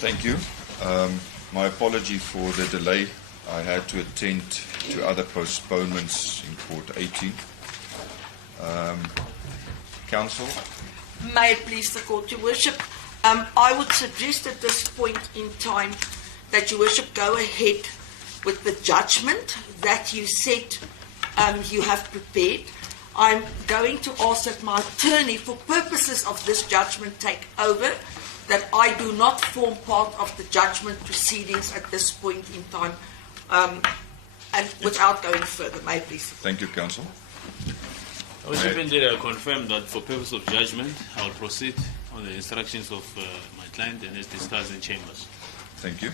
Thank you. My apology for the delay. I had to attend to other postponements in Court 18. Counsel? May it please the Court, Your Worship. I would suggest at this point in time that Your Worship go ahead with the judgment that you said you have prepared. I'm going to ask that my attorney, for purposes of this judgment, take over, that I do not form part of the judgment proceedings at this point in time, and without going further. May I please? Thank you, Counsel. Worship, indeed, I confirm that for purpose of judgment, I will proceed on the instructions of my client and as discussed in chambers. Thank you.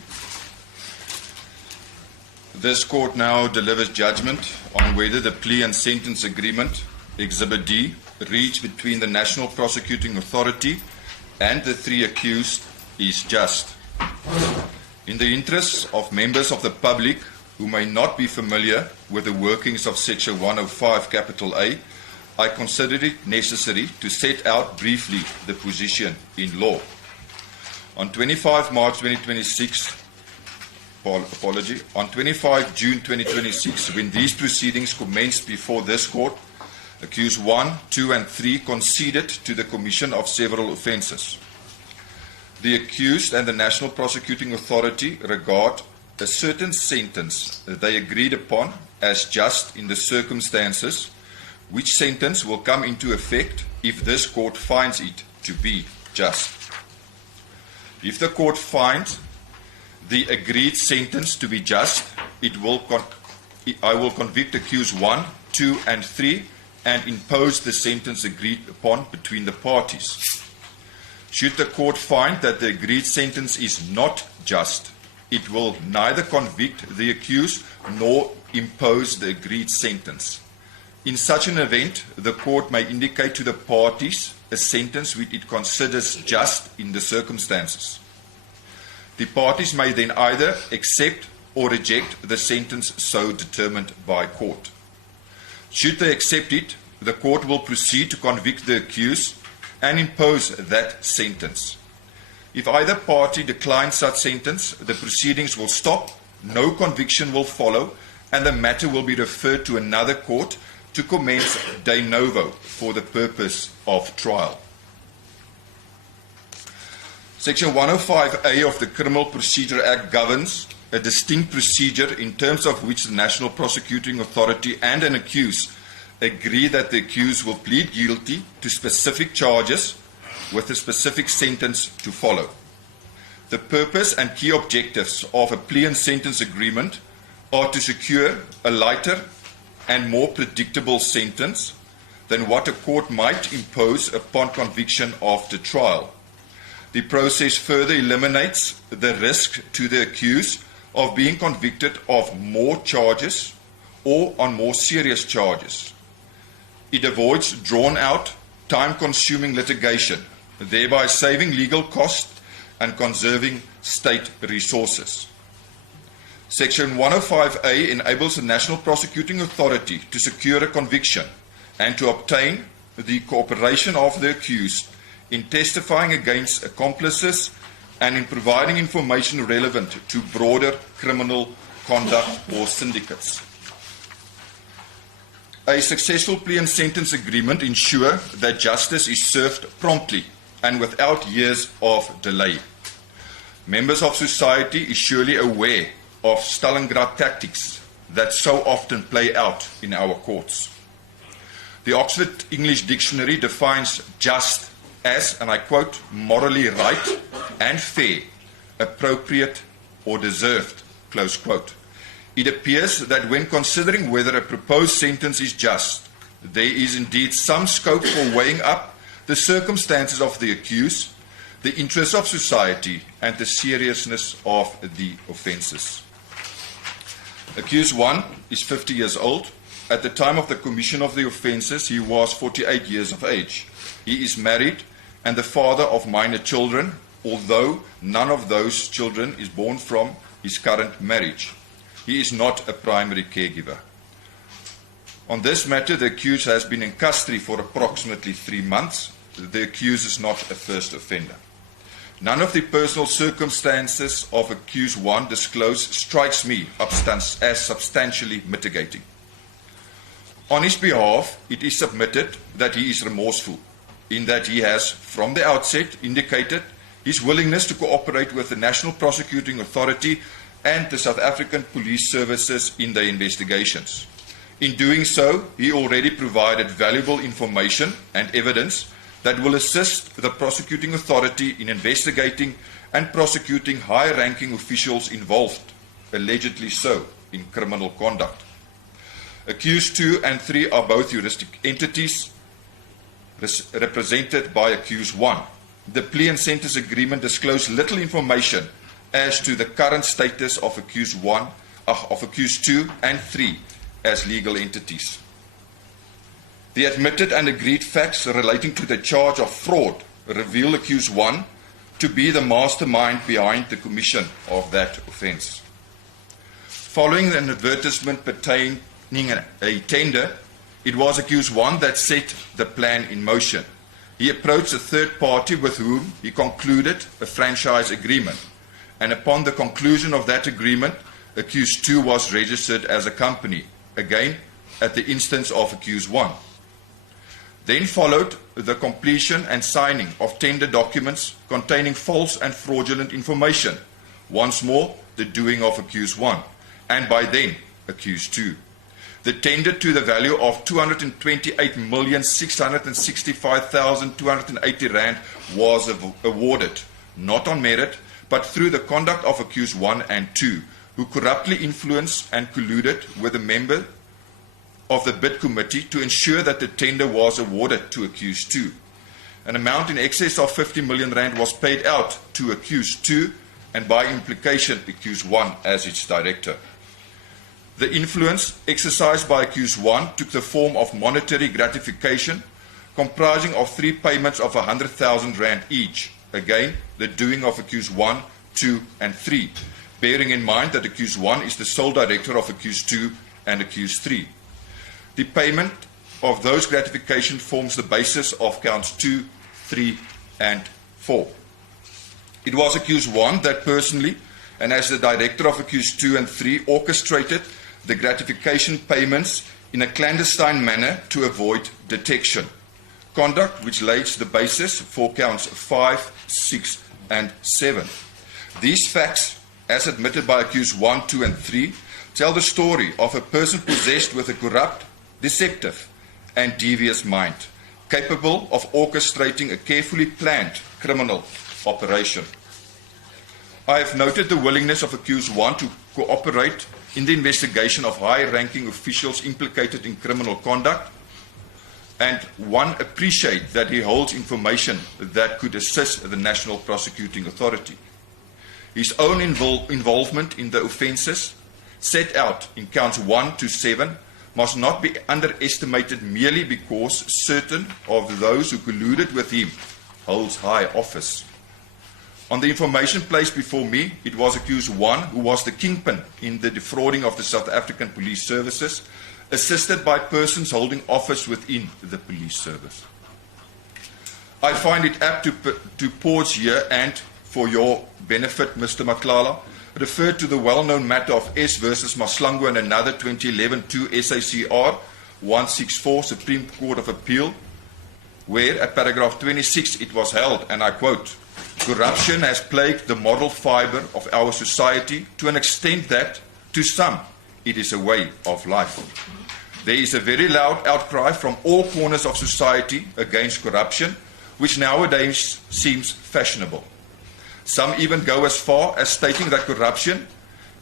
This court now delivers judgment on whether the plea and sentence agreement, Exhibit D, reached between the National Prosecuting Authority and the three accused is just. In the interests of members of the public who may not be familiar with the workings of Section 105 capital A, I consider it necessary to set out briefly the position in law. On 25 March 2026, on 25 June 2026, when these proceedings commenced before this court, accused 1, 2, and 3 conceded to the commission of several offences. The accused and the National Prosecuting Authority regard a certain sentence that they agreed upon as just in the circumstances, which sentence will come into effect if this court finds it to be just. If the court finds the agreed sentence to be just, I will convict accused 1, 2, and 3 and impose the sentence agreed upon between the parties. Should the court find that the agreed sentence is not just, it will neither convict the accused nor impose the agreed sentence. In such an event, the court may indicate to the parties a sentence which it considers just in the circumstances. The parties may then either accept or reject the sentence so determined by court. Should they accept it, the court will proceed to convict the accused and impose that sentence. If either party declines such sentence, the proceedings will stop, no conviction will follow, and the matter will be referred to another court to commence de novo for the purpose of trial. Section 105A of the Criminal Procedure Act governs a distinct procedure in terms of which the National Prosecuting Authority and an accused agree that the accused will plead guilty to specific charges with a specific sentence to follow. The purpose and key objectives of a plea and sentence agreement are to secure a lighter and more predictable sentence than what a court might impose upon conviction after trial. The process further eliminates the risk to the accused of being convicted of more charges or on more serious charges. It avoids drawn-out, time-consuming litigation, thereby saving legal costs and conserving state resources. Section 105A enables the National Prosecuting Authority to secure a conviction and to obtain the cooperation of the accused in testifying against accomplices and in providing information relevant to broader criminal conduct or syndicates. A successful plea and sentence agreement ensures that justice is served promptly and without years of delay. Members of society is surely aware of Stalingrad tactics that so often play out in our courts. The Oxford English Dictionary defines just as, and I quote, morally right and fair, appropriate or deserved, close quote. It appears that when considering whether a proposed sentence is just, there is indeed some scope for weighing up the circumstances of the accused, the interests of society, and the seriousness of the offences. Accused 1 is 50 years old. At the time of the commission of the offences, he was 48 years of age. He is married and the father of minor children, although none of those children is born from his current marriage. He is not a primary caregiver. On this matter, the accused has been in custody for approximately 3 months. The accused is not a first offender. None of the personal circumstances of accused 1 disclosed strikes me as substantially mitigating. On his behalf, it is submitted that he is remorseful, in that he has, from the outset, indicated his willingness to cooperate with the National Prosecuting Authority and the South African Police Services in their investigations. In doing so, he already provided valuable information and evidence that will assist the prosecuting authority in investigating and prosecuting high-ranking officials involved, allegedly so, in criminal conduct. Accused 2 and 3 are both juristic entities represented by accused 1. The plea and sentence agreement disclosed little information as to the current status of accused 2 and 3 as legal entities. The admitted and agreed facts relating to the charge of fraud reveal accused 1 to be the mastermind behind the commission of that offence. Following an advertisement pertaining a tender, it was accused 1 that set the plan in motion. He approached a third party with whom he concluded a franchise agreement, and upon the conclusion of that agreement, accused 2 was registered as a company, again at the instance of accused 1. Then followed the completion and signing of tender documents containing false and fraudulent information, once more the doing of accused 1, and by then accused 2. The tender to the value of 228,665,280 rand was awarded, not on merit, but through the conduct of accused 1 and 2, who corruptly influenced and colluded with a member of the bid committee to ensure that the tender was awarded to accused 2. An amount in excess of 50 million rand was paid out to accused 2 and by implication accused 1 as its director. The influence exercised by accused 1 took the form of monetary gratification comprising of 3 payments of 100,000 rand each, again the doing of accused 1, 2 and 3, bearing in mind that accused 1 is the sole director of accused 2 and accused 3. The payment of those gratification forms the basis of counts 2, 3, and 4. It was accused 1 that personally, and as the director of accused 2 and 3, orchestrated the gratification payments in a clandestine manner to avoid detection, conduct which lays the basis for counts 5, 6, and 7. These facts, as admitted by accused 1, 2, and 3, tell the story of a person possessed with a corrupt, deceptive and devious mind, capable of orchestrating a carefully planned criminal operation. I have noted the willingness of accused 1 to cooperate in the investigation of high-ranking officials implicated in criminal conduct, and 1 appreciates that he holds information that could assist the National Prosecuting Authority. His own involvement in the offences set out in counts 1 to 7 must not be underestimated merely because certain of those who colluded with him holds high office. On the information placed before me, it was accused 1 who was the kingpin in the defrauding of the South African Police Services, assisted by persons holding office within the police service. I find it apt to pause here and, for your benefit, Mr. Matlala, refer to the well-known matter of S versus Maslango and another 2011 2 SACR 164 Supreme Court of Appeal, where at paragraph 26 it was held, and I quote, "Corruption has plagued the moral fibre of our society to an extent that, to some, it is a way of life. There is a very loud outcry from all corners of society against corruption, which nowadays seems fashionable. Some even go as far as stating that corruption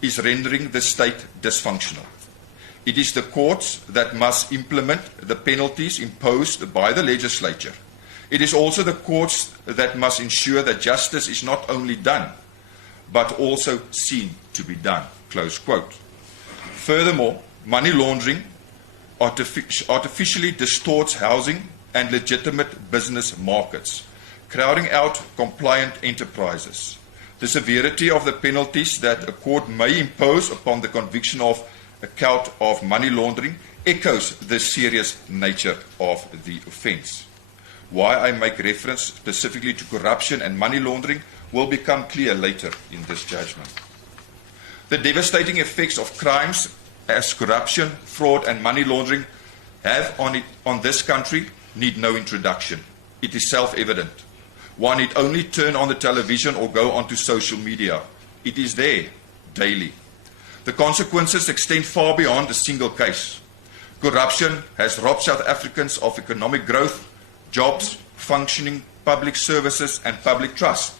is rendering the state dysfunctional. It is the courts that must implement the penalties imposed by the legislature. It is also the courts that must ensure that justice is not only done, but also seen to be done." Close quote. Furthermore, money laundering artificially distorts housing and legitimate business markets, crowding out compliant enterprises. The severity of the penalties that a court may impose upon the conviction of a count of money laundering echoes the serious nature of the offence. Why I make reference specifically to corruption and money laundering will become clear later in this judgment. The devastating effects of crimes as corruption, fraud and money laundering have on this country need no introduction. It is self-evident. One need only turn on the television or go onto social media. It is there daily. The consequences extend far beyond a single case. Corruption has robbed South Africans of economic growth, jobs, functioning public services and public trust.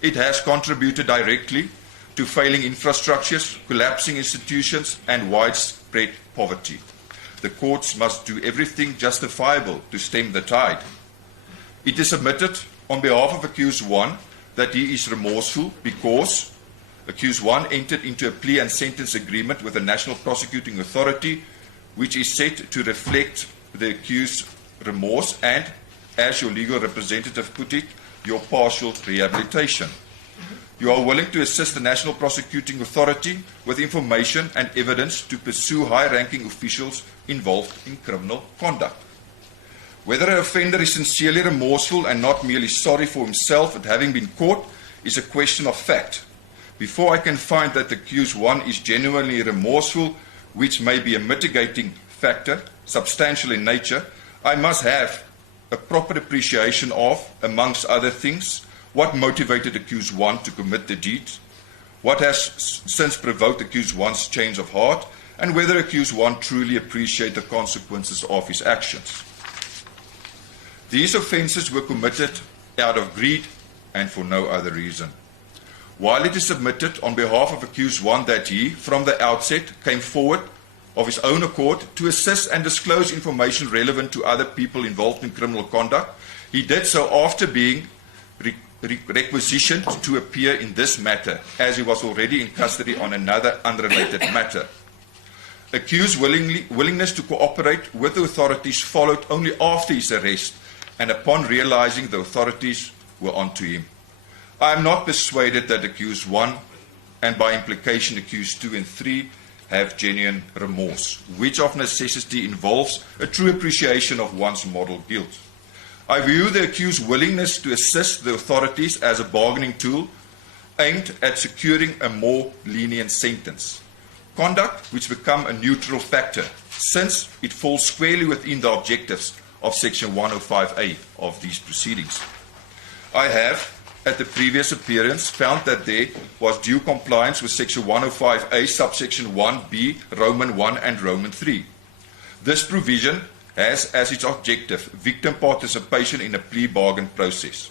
It has contributed directly to failing infrastructures, collapsing institutions and widespread poverty. The courts must do everything justifiable to stem the tide. It is submitted on behalf of accused 1 that he is remorseful because accused 1 entered into a plea and sentence agreement with the National Prosecuting Authority, which is set to reflect the accused's remorse and, as your legal representative put it, your partial rehabilitation. You are willing to assist the National Prosecuting Authority with information and evidence to pursue high-ranking officials involved in criminal conduct. Whether an offender is sincerely remorseful and not merely sorry for himself at having been caught is a question of fact. Before I can find that accused 1 is genuinely remorseful, which may be a mitigating factor, substantial in nature, I must have a proper appreciation of, amongst other things, what motivated accused 1 to commit the deed, what has since provoked accused 1's change of heart, and whether accused 1 truly appreciates the consequences of his actions. These offences were committed out of greed and for no other reason. While it is submitted on behalf of accused 1 that he, from the outset, came forward of his own accord to assist and disclose information relevant to other people involved in criminal conduct, he did so after being requisitioned to appear in this matter, as he was already in custody on another unrelated matter. Accused willingness to cooperate with the authorities followed only after his arrest and upon realizing the authorities were onto him. I am not persuaded that accused 1, and by implication accused 2 and 3, have genuine remorse, which of necessity involves a true appreciation of one's moral guilt. I view the accused's willingness to assist the authorities as a bargaining tool aimed at securing a more lenient sentence. Conduct which become a neutral factor, since it falls squarely within the objectives of Section 105A of these proceedings. I have, at the previous appearance, found that there was due compliance with Section 105A, subsection 1B, Roman 1 and Roman 3. This provision has as its objective victim participation in a plea bargain process.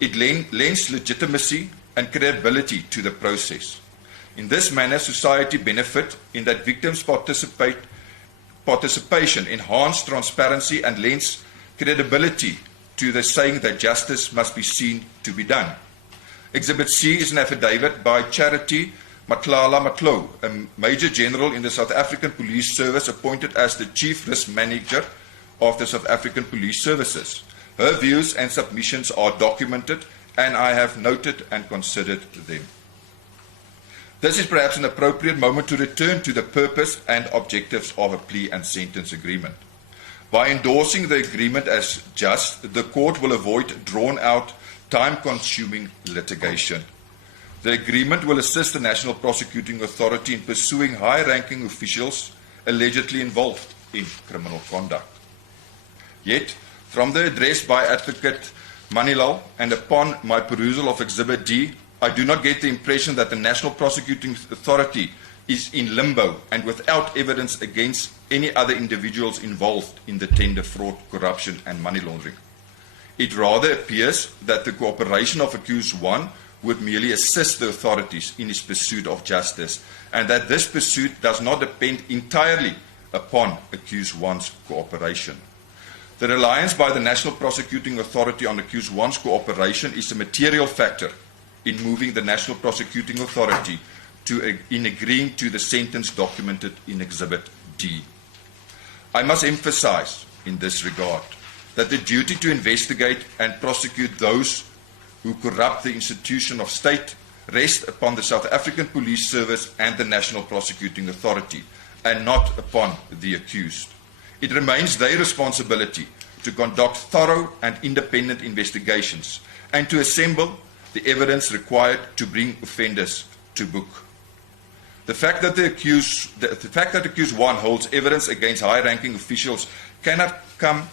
It lends legitimacy and credibility to the process. In this manner, society benefit in that victims' participation enhance transparency and lends credibility to the saying that justice must be seen to be done. Exhibit C is an affidavit by Charity Matlala Matlo, a Major General in the South African Police Service appointed as the Chief Risk Manager of the South African Police Services. Her views and submissions are documented and I have noted and considered them. This is perhaps an appropriate moment to return to the purpose and objectives of a plea and sentence agreement. By endorsing the agreement as just, the court will avoid drawn-out, time-consuming litigation. The agreement will assist the National Prosecuting Authority in pursuing high-ranking officials allegedly involved in criminal conduct. Yet, from the address by Advocate Manilal and upon my perusal of Exhibit D, I do not get the impression that the National Prosecuting Authority is in limbo and without evidence against any other individuals involved in the tender fraud, corruption and money laundering. It rather appears that the cooperation of accused 1 would merely assist the authorities in its pursuit of justice, and that this pursuit does not depend entirely upon accused 1's cooperation. The reliance by the National Prosecuting Authority on accused 1's cooperation is a material factor in moving the National Prosecuting Authority in agreeing to the sentence documented in Exhibit D. I must emphasize in this regard that the duty to investigate and prosecute those who corrupt the institution of state rests upon the South African Police Service and the National Prosecuting Authority, and not upon the accused. It remains their responsibility to conduct thorough and independent investigations and to assemble the evidence required to bring offenders to book. The fact that the accused one holds evidence against high-ranking officials cannot come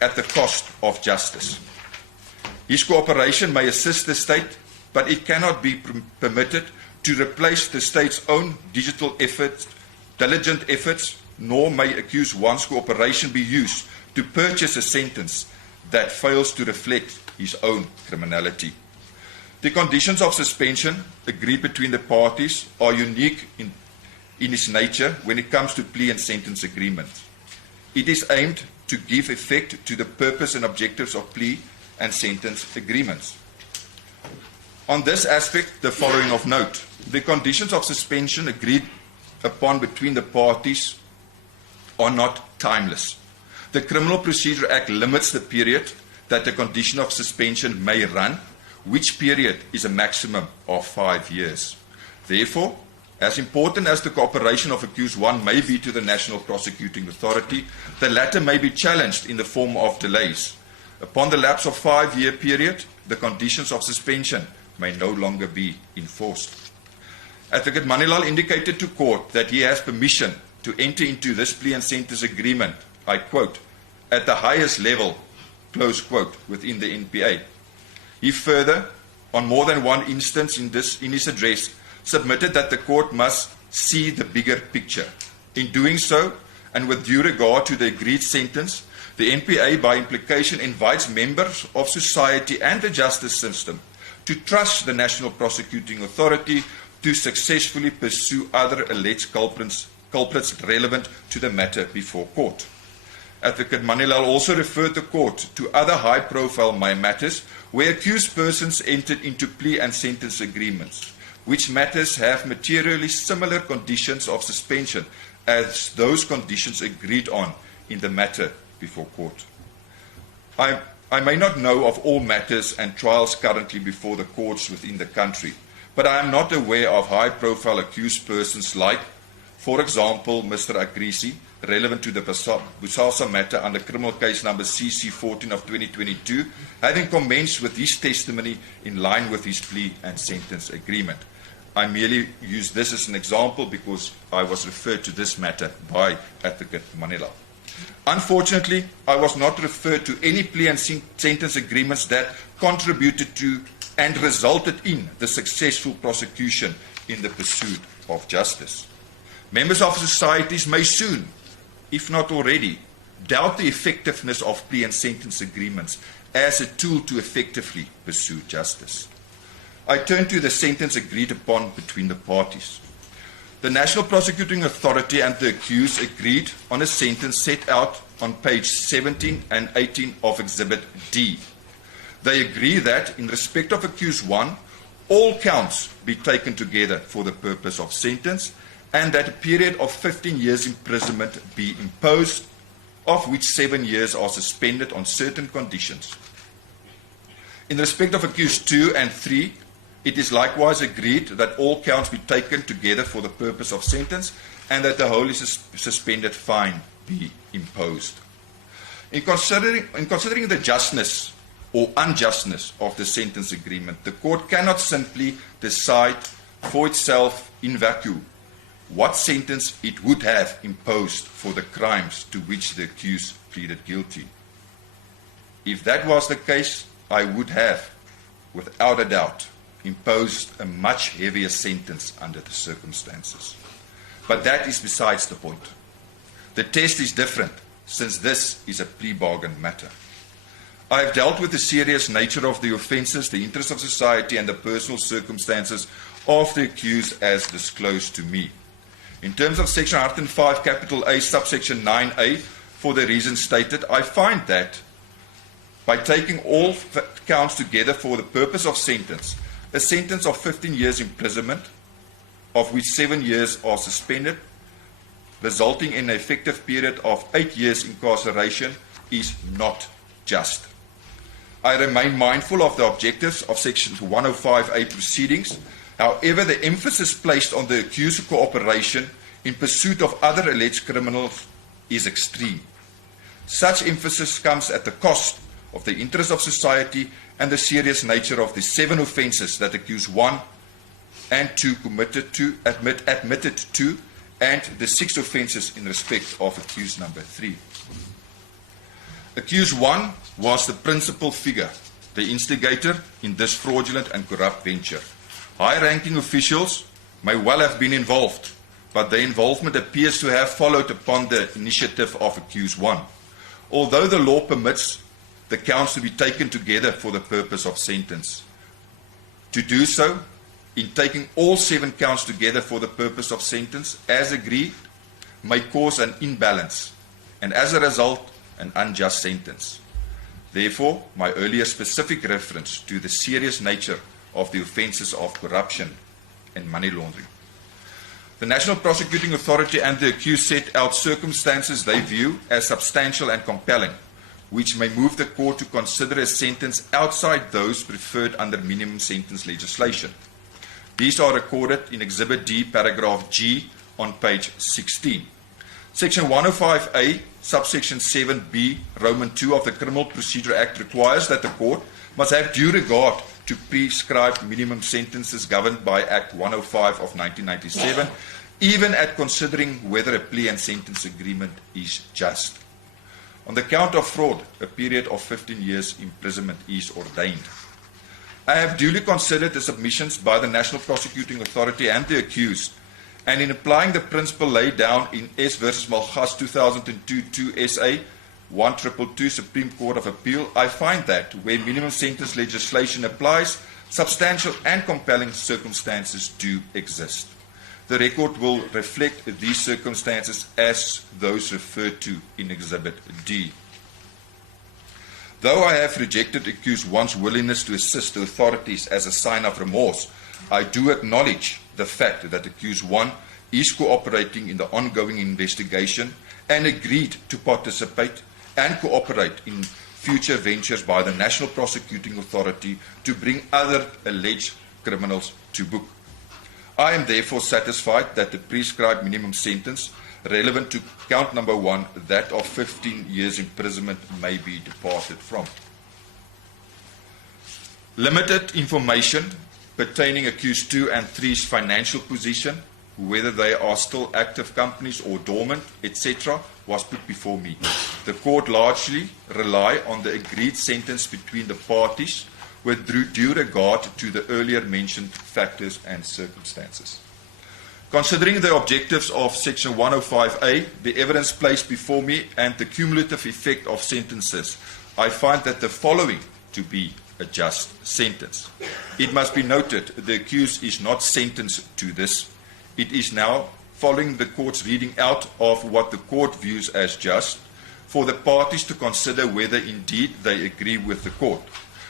at the cost of justice. His cooperation may assist the state, but it cannot be permitted to replace the state's own diligent efforts, nor may accused one's cooperation be used to purchase a sentence that fails to reflect his own criminality. The conditions of suspension agreed between the parties are unique in its nature when it comes to plea and sentence agreements. It is aimed to give effect to the purpose and objectives of plea and sentence agreements. On this aspect, the following of note. The conditions of suspension agreed upon between the parties are not timeless. The Criminal Procedure Act limits the period that the condition of suspension may run, which period is a maximum of 5 years. Therefore, as important as the cooperation of accused one may be to the National Prosecuting Authority, the latter may be challenged in the form of delays. Upon the lapse of 5-year period, the conditions of suspension may no longer be enforced. Advocate Manilal indicated to court that he has permission to enter into this plea and sentence agreement, I quote, at the highest level, close quote, within the NPA. He further, on more than one instance in his address, submitted that the court must see the bigger picture. In doing so, and with due regard to the agreed sentence, the NPA by implication invites members of society and the justice system to trust the National Prosecuting Authority to successfully pursue other alleged culprits relevant to the matter before court. Advocate Manilal also referred the court to other high-profile matters where accused persons entered into plea and sentence agreements, which matters have materially similar conditions of suspension as those conditions agreed on in the matter before court. I may not know of all matters and trials currently before the courts within the country, but I am not aware of high-profile accused persons like, for example, Mr. Agrisi, relevant to the Bosasa matter under criminal case number CC14 of 2022, having commenced with his testimony in line with his plea and sentence agreement. I merely use this as an example because I was referred to this matter by Advocate Manilal. Unfortunately, I was not referred to any plea and sentence agreements that contributed to and resulted in the successful prosecution in the pursuit of justice. Members of societies may soon, if not already, doubt the effectiveness of plea and sentence agreements as a tool to effectively pursue justice. I turn to the sentence agreed upon between the parties. The National Prosecuting Authority and the accused agreed on a sentence set out on page 17 and 18 of Exhibit D. They agree that, in respect of accused one, all counts be taken together for the purpose of sentence, and that a period of 15 years imprisonment be imposed, of which 7 years are suspended on certain conditions. In respect of accused 2 and 3, it is likewise agreed that all counts be taken together for the purpose of sentence, and that the wholly suspended fine be imposed. In considering the justness or unjustness of the sentence agreement, the court cannot simply decide for itself in vacuum what sentence it would have imposed for the crimes to which the accused pleaded guilty. If that was the case, I would have, without a doubt, imposed a much heavier sentence under the circumstances. But that is besides the point. The test is different, since this is a plea bargain matter. I have dealt with the serious nature of the offences, the interests of society, and the personal circumstances of the accused as disclosed to me. In terms of Section 105, capital A, subsection 9A, for the reasons stated, I find that by taking all counts together for the purpose of sentence, a sentence of 15 years imprisonment, of which 7 years are suspended, resulting in an effective period of 8 years incarceration, is not just. I remain mindful of the objectives of Section 105A proceedings. However, the emphasis placed on the accused's cooperation in pursuit of other alleged criminals is extreme. Such emphasis comes at the cost of the interest of society and the serious nature of the 7 offences that accused 1 and 2 admitted to, and the 6 offences in respect of accused number 3. Accused 1 was the principal figure, the instigator in this fraudulent and corrupt venture. High-ranking officials may well have been involved, but their involvement appears to have followed upon the initiative of accused 1, although the law permits the counts to be taken together for the purpose of sentence. To do so, in taking all 7 counts together for the purpose of sentence, as agreed, may cause an imbalance, and as a result, an unjust sentence. Therefore, my earlier specific reference to the serious nature of the offences of corruption and money laundering. The National Prosecuting Authority and the accused set out circumstances they view as substantial and compelling, which may move the court to consider a sentence outside those preferred under minimum sentence legislation. These are recorded in Exhibit D, paragraph G, on page 16. Section 105A, subsection 7B, Roman 2 of the Criminal Procedure Act requires that the court must have due regard to prescribed minimum sentences governed by Act 105 of 1997, even at considering whether a plea and sentence agreement is just. On the count of fraud, a period of 15 years imprisonment is ordained. I have duly considered the submissions by the National Prosecuting Authority and the accused, and in applying the principle laid down in S v. Malgas 2002 2 SA 1222 Supreme Court of Appeal, I find that where minimum sentence legislation applies, substantial and compelling circumstances do exist. The record will reflect these circumstances as those referred to in Exhibit D. Though I have rejected accused 1's willingness to assist the authorities as a sign of remorse, I do acknowledge the fact that accused 1 is cooperating in the ongoing investigation and agreed to participate and cooperate in future ventures by the National Prosecuting Authority to bring other alleged criminals to book. I am therefore satisfied that the prescribed minimum sentence relevant to count number 1, that of 15 years imprisonment, may be departed from. Limited information pertaining accused 2 and 3's financial position, whether they are still active companies or dormant, etc., was put before me. The court largely relied on the agreed sentence between the parties with due regard to the earlier mentioned factors and circumstances. Considering the objectives of Section 105A, the evidence placed before me, and the cumulative effect of sentences, I find that the following to be a just sentence. It must be noted the accused is not sentenced to this. It is now, following the court's reading out of what the court views as just, for the parties to consider whether indeed they agree with the court.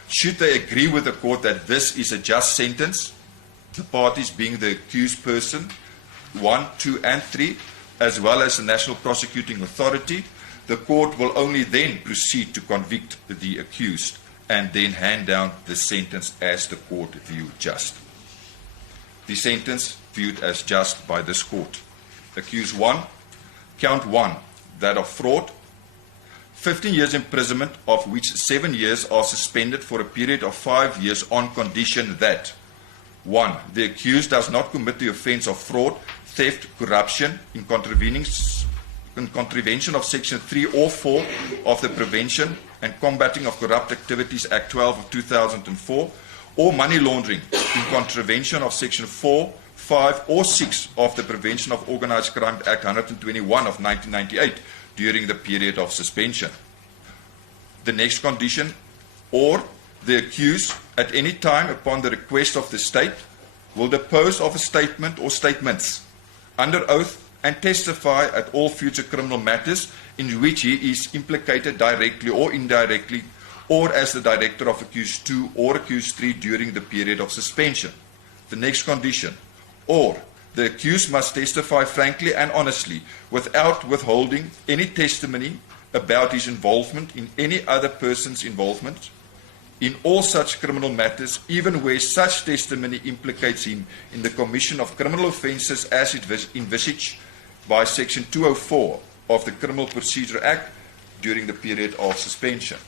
Should they agree with the court that this is a just sentence, the parties being the accused person, 1, 2, and 3, as well as the National Prosecuting Authority, the court will only then proceed to convict the accused and then hand down the sentence as the court viewed just. The sentence viewed as just by this court. Accused 1, count 1, that of fraud, 15 years imprisonment, of which 7 years are suspended for a period of 5 years on condition that 1. The accused does not commit the offence of fraud, theft, corruption in contravention of Section 3 or 4 of the Prevention and Combating of Corrupt Activities Act 12 of 2004, or money laundering in contravention of Section 4, 5, or 6 of the Prevention of Organised Crime Act 121 of 1998 during the period of suspension. The next condition, or the accused at any time upon the request of the state will depose of a statement or statements under oath and testify at all future criminal matters in which he is implicated directly or indirectly, or as the director of accused 2 or accused 3 during the period of suspension. The next condition, or the accused must testify frankly and honestly without withholding any testimony about his involvement in any other person's involvement in all such criminal matters, even where such testimony implicates him in the commission of criminal offences as it envisaged by Section 204 of the Criminal Procedure Act during the period of suspension.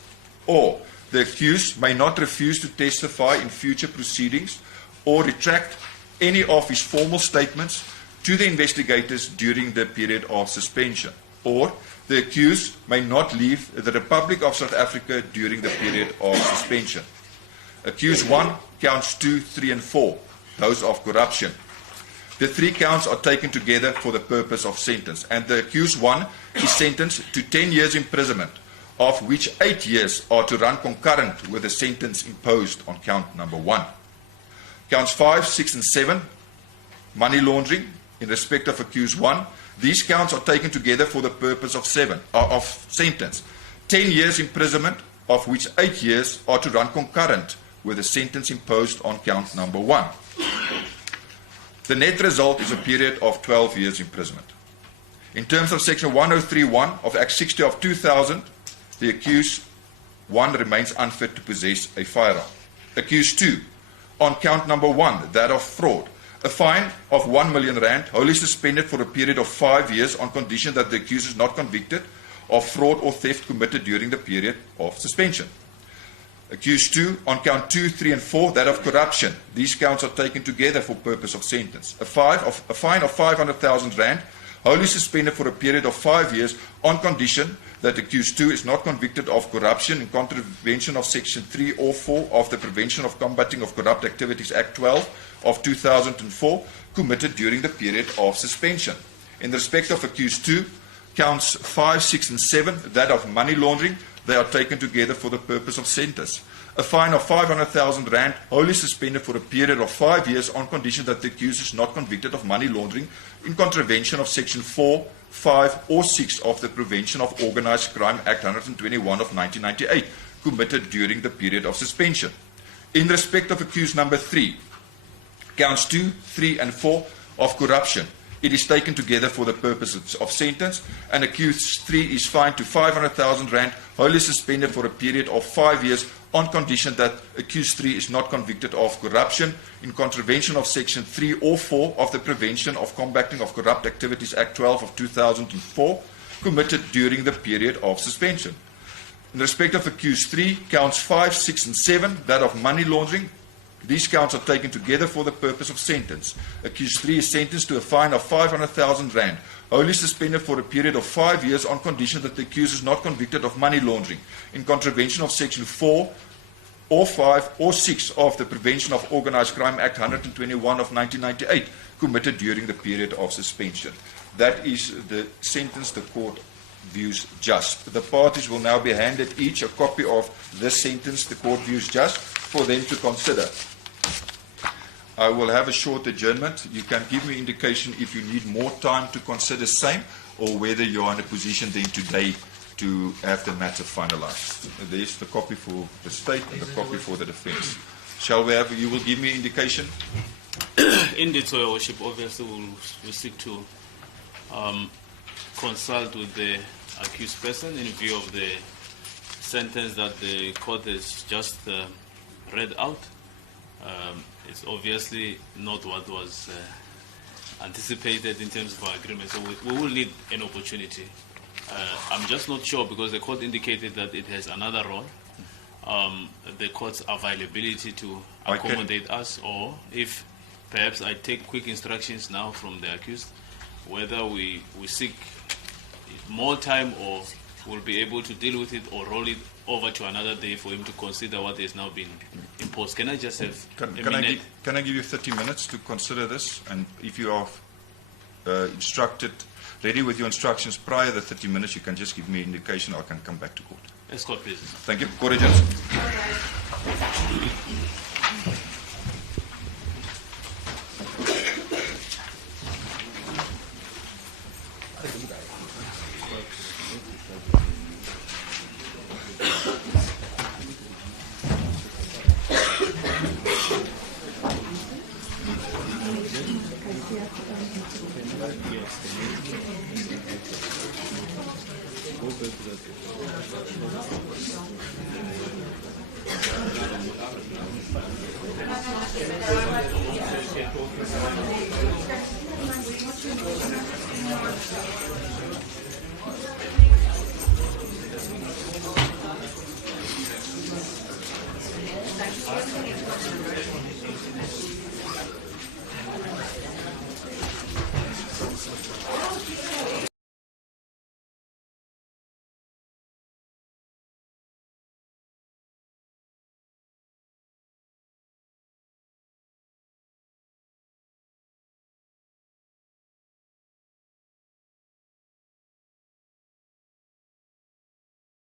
Or the accused may not refuse to testify in future proceedings or retract any of his formal statements to the investigators during the period of suspension. Or the accused may not leave the Republic of South Africa during the period of suspension. Accused 1, counts 2, 3, and 4, those of corruption. The 3 counts are taken together for the purpose of sentence, and the accused 1 is sentenced to 10 years imprisonment, of which 8 years are to run concurrent with the sentence imposed on count number 1. Counts 5, 6, and 7, money laundering, in respect of accused 1. These counts are taken together for the purpose of sentence. 10 years imprisonment, of which 8 years are to run concurrent with the sentence imposed on count number 1. The net result is a period of 12 years imprisonment. In terms of Section 1031 of Act 60 of 2000, the accused 1 remains unfit to possess a firearm. Accused 2, on count number 1, that of fraud, a fine of 1 million rand, wholly suspended for a period of 5 years on condition that the accused is not convicted of fraud or theft committed during the period of suspension. Accused 2, on count 2, 3, and 4, that of corruption. These counts are taken together for purpose of sentence. A fine of 500,000 rand, wholly suspended for a period of 5 years on condition that accused 2 is not convicted of corruption in contravention of Section 3 or 4 of the Prevention of Combating of Corrupt Activities Act 12 of 2004, committed during the period of suspension. In respect of accused 2, counts 5, 6, and 7, that of money laundering, they are taken together for the purpose of sentence. A fine of 500,000 rand, wholly suspended for a period of 5 years on condition that the accused is not convicted of money laundering in contravention of Section 4, 5, or 6 of the Prevention of Organised Crime Act 121 of 1998, committed during the period of suspension. In respect of accused number 3, counts 2, 3, and 4 of corruption, it is taken together for the purposes of sentence, and accused 3 is fined to 500,000 rand, wholly suspended for a period of 5 years on condition that accused 3 is not convicted of corruption in contravention of Section 3 or 4 of the Prevention of Combating of Corrupt Activities Act 12 of 2004, committed during the period of suspension. In respect of accused 3, counts 5, 6, and 7, that of money laundering, these counts are taken together for the purpose of sentence. Accused 3 is sentenced to a fine of 500,000 rand, wholly suspended for a period of 5 years on condition that the accused is not convicted of money laundering in contravention of Section 4 or 5 or 6 of the Prevention of Organised Crime Act 121 of 1998, committed during the period of suspension. That is the sentence the court views just. The parties will now be handed each a copy of this sentence the court views just for them to consider. I will have a short adjournment. You can give me indication if you need more time to consider same, or whether you are in a position then today to have the matter finalized. There's the copy for the state and the copy for the defense. Shall we have, you will give me indication? Indeed, so Your Worship, obviously we'll seek to consult with the accused person in view of the sentence that the court has just read out. It's obviously not what was anticipated in terms of our agreement, so we will need an opportunity. I'm just not sure, because the court indicated that it has another role, the court's availability to accommodate us, or if perhaps I take quick instructions now from the accused, whether we seek more time or we'll be able to deal with it or roll it over to another day for him to consider what has now been imposed. Can I just have a minute? Can I give you 30 minutes to consider this? And if you are instructed, ready with your instructions prior to the 30 minutes, you can just give me an indication, I can come back to court. Escort, please. Thank you. Court adjourned. Go back to that